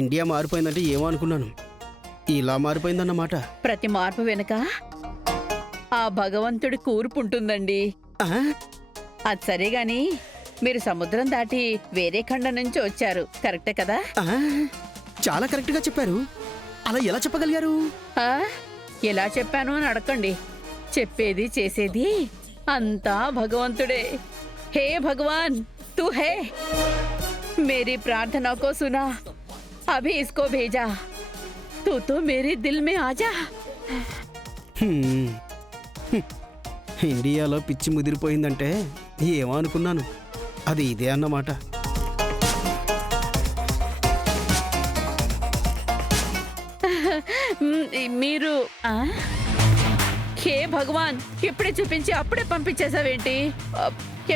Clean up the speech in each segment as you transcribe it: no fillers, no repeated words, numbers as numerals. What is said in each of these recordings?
India మారిపోయిందంటే ఏమో అనుకున్నాను, ఇలా మారిపోయిందన్నమాట. ప్రతి మార్పు వెనుక ఆ భగవంతుడి కూర్పుంటుందండి. ఆ? అది సరే గాని మీరు సముద్రం దాటి వేరే ఖండం నుంచి వచ్చారు, కరెక్టే కదా? ఆ? చాలా కరెక్ట్గా చెప్పారు. అలా ఎలా చెప్పగలిగారు? ఆ? ఎలా చెప్పాను అని అడగండి. చెప్పేది చేసేది అంతా భగవంతుడే. హే భగవాన్, తూ హే, मेरी प्रार्थना को सुना, अभी इसको भेजा, तू तो मेरे दिल में आ जा. హ్మ్. హ్మ్. ఇండియాలో పిచ్చి ముదిరిపోయిందంటే ఏమో అనుకున్నాను, అది ఇదే అన్నమాట. మీరు హే భగవాన్, ఇప్పుడే చూపించి అప్పుడే పంపించేసావేంటి?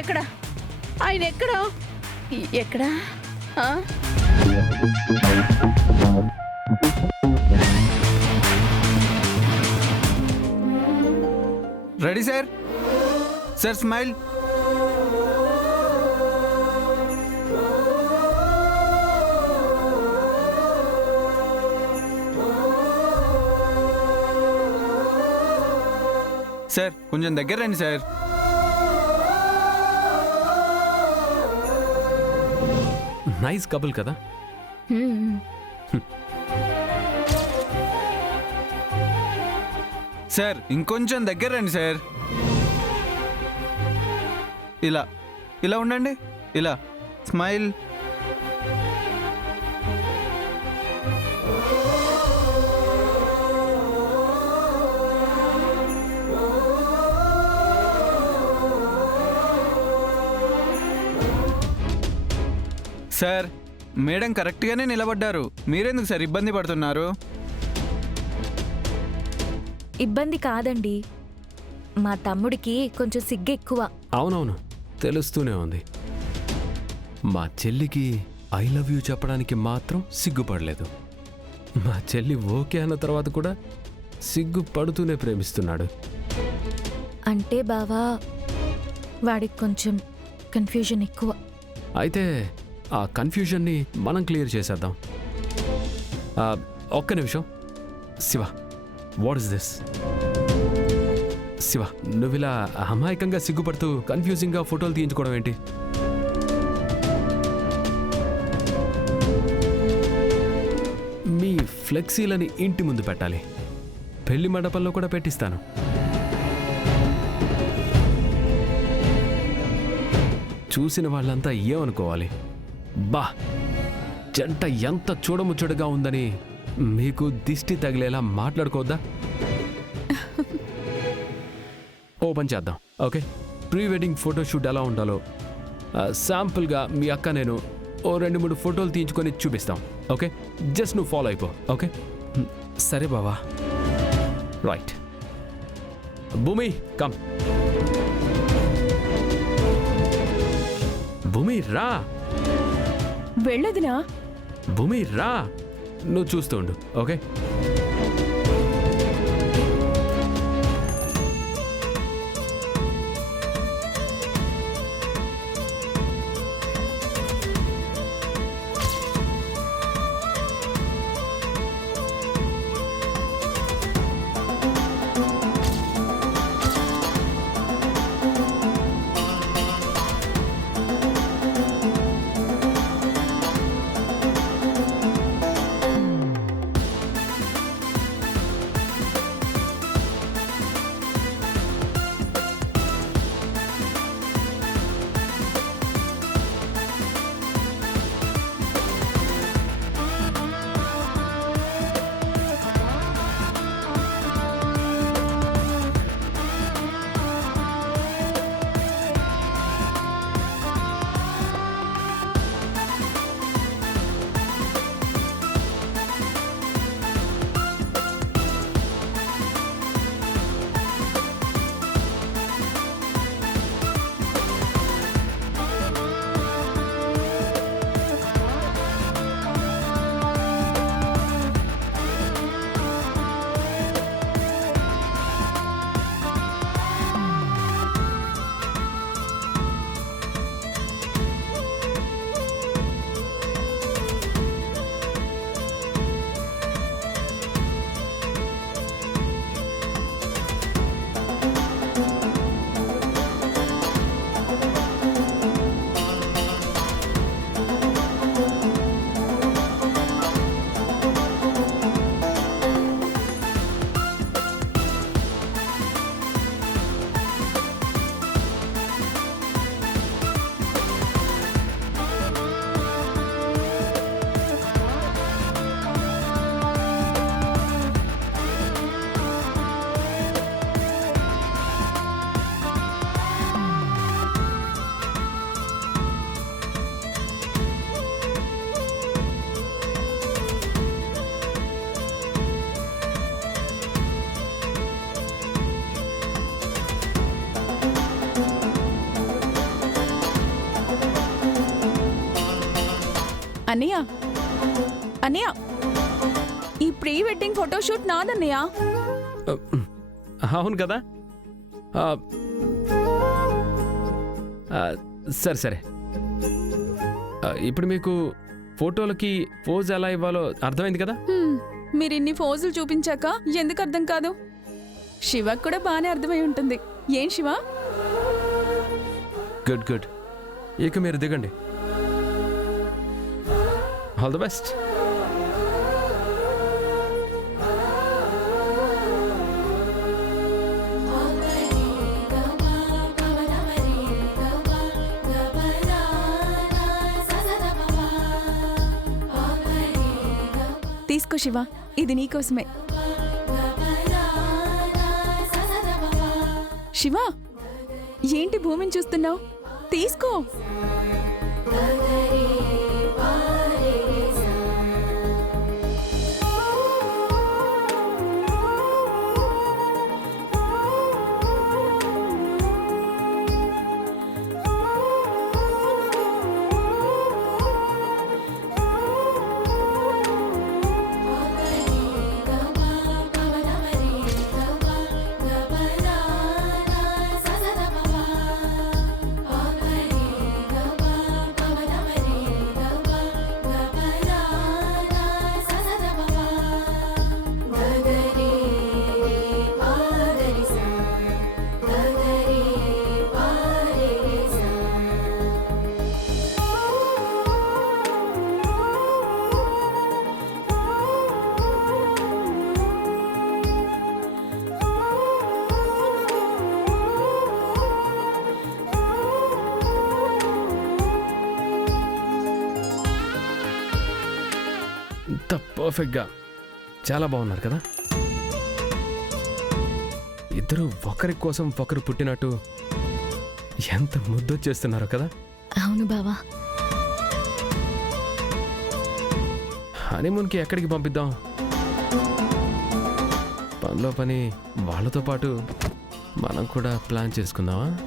ఎక్కడ ఆయన? ఎక్కడ ఎక్కడ? Ready sir. Sir smile. Sir కొంచెం దగ్గర రండి సార్. నైస్ కపుల్ కదా. సార్ ఇంకొంచెం దగ్గర రండి సార్. ఇలా ఇలా ఉండండి. ఇలా స్మైల్. సార్ మేడం కరెక్ట్గానే నిలబడ్డారు, మీరెందుకు సార్ ఇబ్బంది పడుతున్నారు? ఇబ్బంది కాదండి, మా తమ్ముడికి కొంచెం సిగ్గు ఎక్కువ. అవునవును, తెలుస్తూనే ఉంది. మా చెల్లికి ఐ లవ్ యూ చెప్పడానికి మాత్రం సిగ్గుపడలేదు. మా చెల్లి ఓకే అన్న తర్వాత కూడా సిగ్గుపడుతూనే ప్రేమిస్తున్నాడు. అంటే బావా, వాడికి కొంచెం కన్ఫ్యూజన్ ఎక్కువ. అయితే ఆ కన్ఫ్యూజన్ని మనం క్లియర్ చేసేద్దాం. ఒక్క నిమిషం. Shiva, what is this? Shiva, నువ్విలా అమాయకంగా సిగ్గుపడుతూ కన్ఫ్యూజింగ్గా ఫోటోలు తీయించుకోవడం ఏంటి? మీ ఫ్లెక్సీలని ఇంటి ముందు పెట్టాలి, పెళ్లి మండపంలో కూడా పెట్టిస్తాను. చూసిన వాళ్ళంతా ఏమనుకోవాలి? బా, జంట ఎంత చూడముచ్చడుగా ఉందని మీకు దిష్టి తగిలేలా మాట్లాడుకోవద్దా? ఓపెన్ చేద్దాం. ఓకే, ప్రీ వెడ్డింగ్ ఫోటోషూట్ ఎలా ఉండాలో శాంపుల్గా మీ అక్క నేను ఓ 2-3 ఫోటోలు తీయించుకొని చూపిస్తాం. ఓకే, జస్ట్ నువ్వు ఫాలో అయిపో. ఓకే సరే బావా. రైట్. భూమి కమ్. భూమి రా. వెళ్ళదునా? భూమి రా, నువ్వు చూస్తూ ఉండు. ఓకే, అన్నయ్య అన్నయ్య, ఈ ప్రీ వెడ్డింగ్ ఫోటోషూట్ నాదన్నయ్య. అవును కదా. ఆ, ఆ, సరే సరే. ఇప్పుడు మీకు ఫోటోలకి పోజ్ ఎలా ఇవ్వాలో అర్థమైంది కదా. మీరు ఇన్ని ఫోజులు చూపించాక ఎందుకు అర్థం కాదు? శివకు కూడా బాగానే అర్థమై ఉంటుంది. ఏం శివ? Good good. ఇక మీరు దిగండి. All the best. తీసుకో శివ, ఇది నీకోసమే. శివ, ఏంటి భూమిని చూస్తున్నావు? తీసుకో. ఇంత పర్ఫెక్ట్గా చాలా బాగున్నారు కదా. ఇద్దరు ఒకరి కోసం ఒకరు పుట్టినట్టు ఎంత ముద్దొచ్చేస్తున్నారో కదా. అవును బావా. హనీమూన్కి ఎక్కడికి పంపిద్దాం? పనిలో పని వాళ్ళతో పాటు మనం కూడా ప్లాన్ చేసుకుందామా?